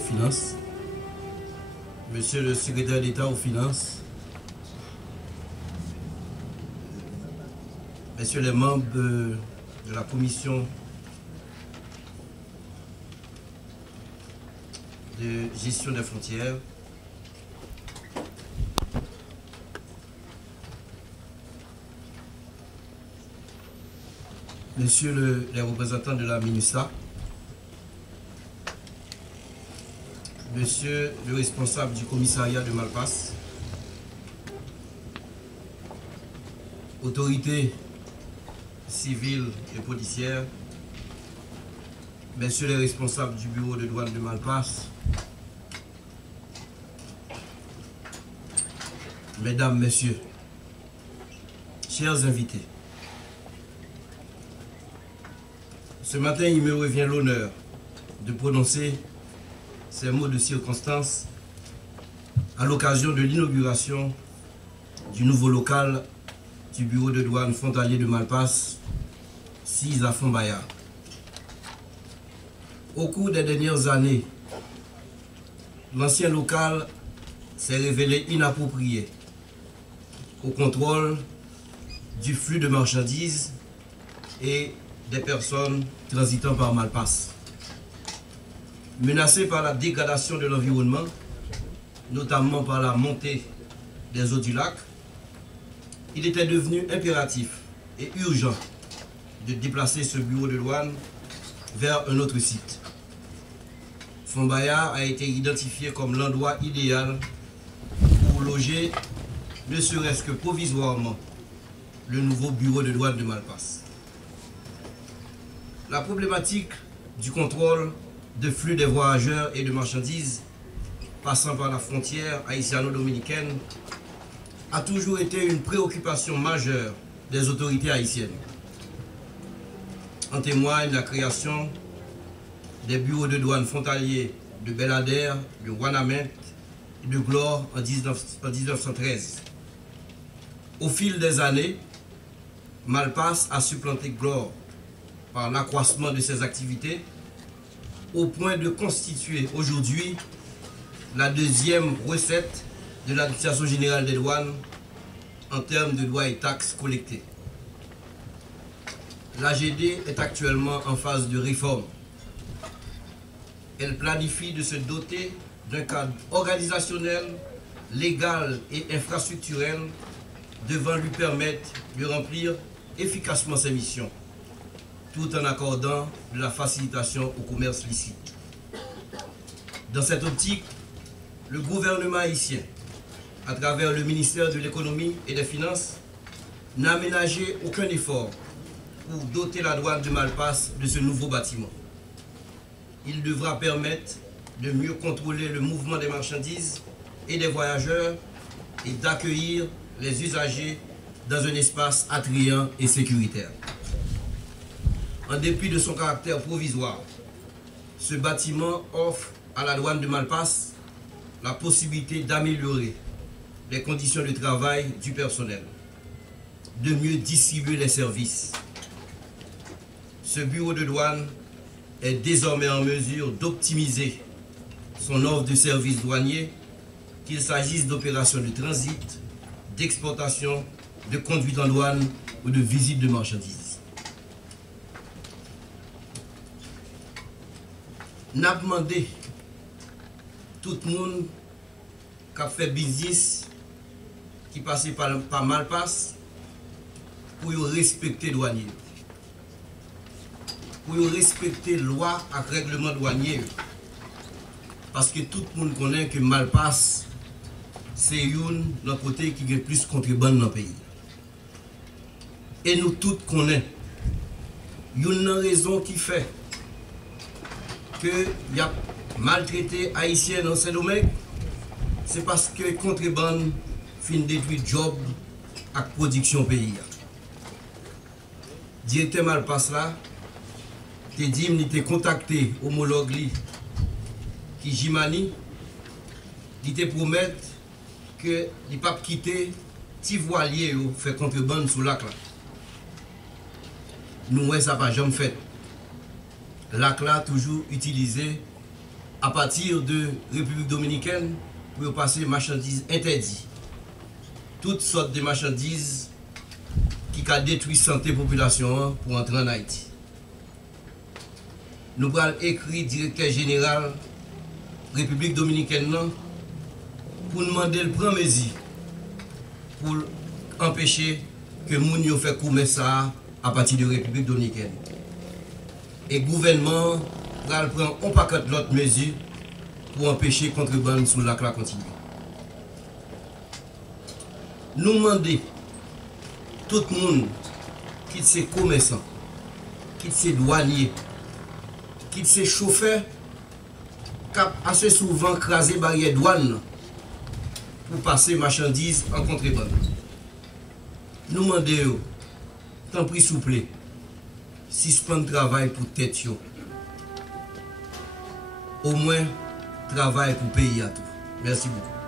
Finances, Monsieur le secrétaire d'État aux Finances, Messieurs les membres de la commission de gestion des frontières, Messieurs les représentants de la MINUSA, Monsieur le responsable du commissariat de Malpasse, autorités civiles et policières, Messieurs les responsables du bureau de douane de Malpasse, Mesdames, Messieurs, chers invités, ce matin, il me revient l'honneur de prononcer ces mots de circonstance à l'occasion de l'inauguration du nouveau local du bureau de douane frontalier de Malpasse, 6 à Fond-Bayard. Au cours des dernières années, l'ancien local s'est révélé inapproprié au contrôle du flux de marchandises et des personnes transitant par Malpasse. Menacé par la dégradation de l'environnement, notamment par la montée des eaux du lac, il était devenu impératif et urgent de déplacer ce bureau de douane vers un autre site. Fond-Bayard a été identifié comme l'endroit idéal pour loger, ne serait-ce que provisoirement, le nouveau bureau de douane de Malpasse. La problématique du contrôle de flux des voyageurs et de marchandises passant par la frontière haïtiano-dominicaine a toujours été une préoccupation majeure des autorités haïtiennes. En témoigne la création des bureaux de douane frontaliers de Bel-Ader, de Ouanaminthe et de Glore en 1913. Au fil des années, Malpasse a supplanté Glore par l'accroissement de ses activités au point de constituer aujourd'hui la deuxième recette de l'administration générale des douanes en termes de droits et taxes collectés. L'AGD est actuellement en phase de réforme. Elle planifie de se doter d'un cadre organisationnel, légal et infrastructurel devant lui permettre de remplir efficacement ses missions, tout en accordant de la facilitation au commerce licite. Dans cette optique, le gouvernement haïtien, à travers le ministère de l'Économie et des Finances, n'a ménagé aucun effort pour doter la douane de Malpasse de ce nouveau bâtiment. Il devra permettre de mieux contrôler le mouvement des marchandises et des voyageurs et d'accueillir les usagers dans un espace attrayant et sécuritaire. En dépit de son caractère provisoire, ce bâtiment offre à la douane de Malpasse la possibilité d'améliorer les conditions de travail du personnel, de mieux distribuer les services. Ce bureau de douane est désormais en mesure d'optimiser son offre de services douaniers, qu'il s'agisse d'opérations de transit, d'exportation, de conduite en douane ou de visite de marchandises. n'a demandé tout le monde qui a fait business, qui passait par Malpasse, pour respecter les douaniers. Pour respecter la loi et le règlement douanier. Parce que tout le monde connaît que Malpasse, c'est une d'un côté qui a plus de contrebande dans le pays. Et nous tous connaissons une raison qui fait que y a maltraité haïtien dans ce domaine, c'est parce que contrebande fin détruit job et production pays. Directeur Malpasse là, te dit qu'il te contacté homologue qui Jimani, il te promet que il ne pas quitter petit voilier fait contrebande sous lac là. Nous ça pas jamais fait. Lac là toujours utilisé à partir de République dominicaine pour passer marchandises interdites. Toutes sortes de marchandises qui ont détruit la santé de la population pour entrer en Haïti. Nous avons écrit directeur général République dominicaine pour demander le prendre mesure pour empêcher que les gens fassent commerce à partir de la République dominicaine. Et le gouvernement va prendre un paquet d'autres mesures pour empêcher la contrebande sur la classe continue. Nous demandons tout le monde, quitte ses commerçants, quitte ses douaniers, quitte ses chauffeurs, qui assez souvent crasé barrière douane pour passer marchandises en contrebande. Nous demandons, tant pis souple, suspendre le travail pour tête. Au moins, travail pour payer à tout. Merci beaucoup.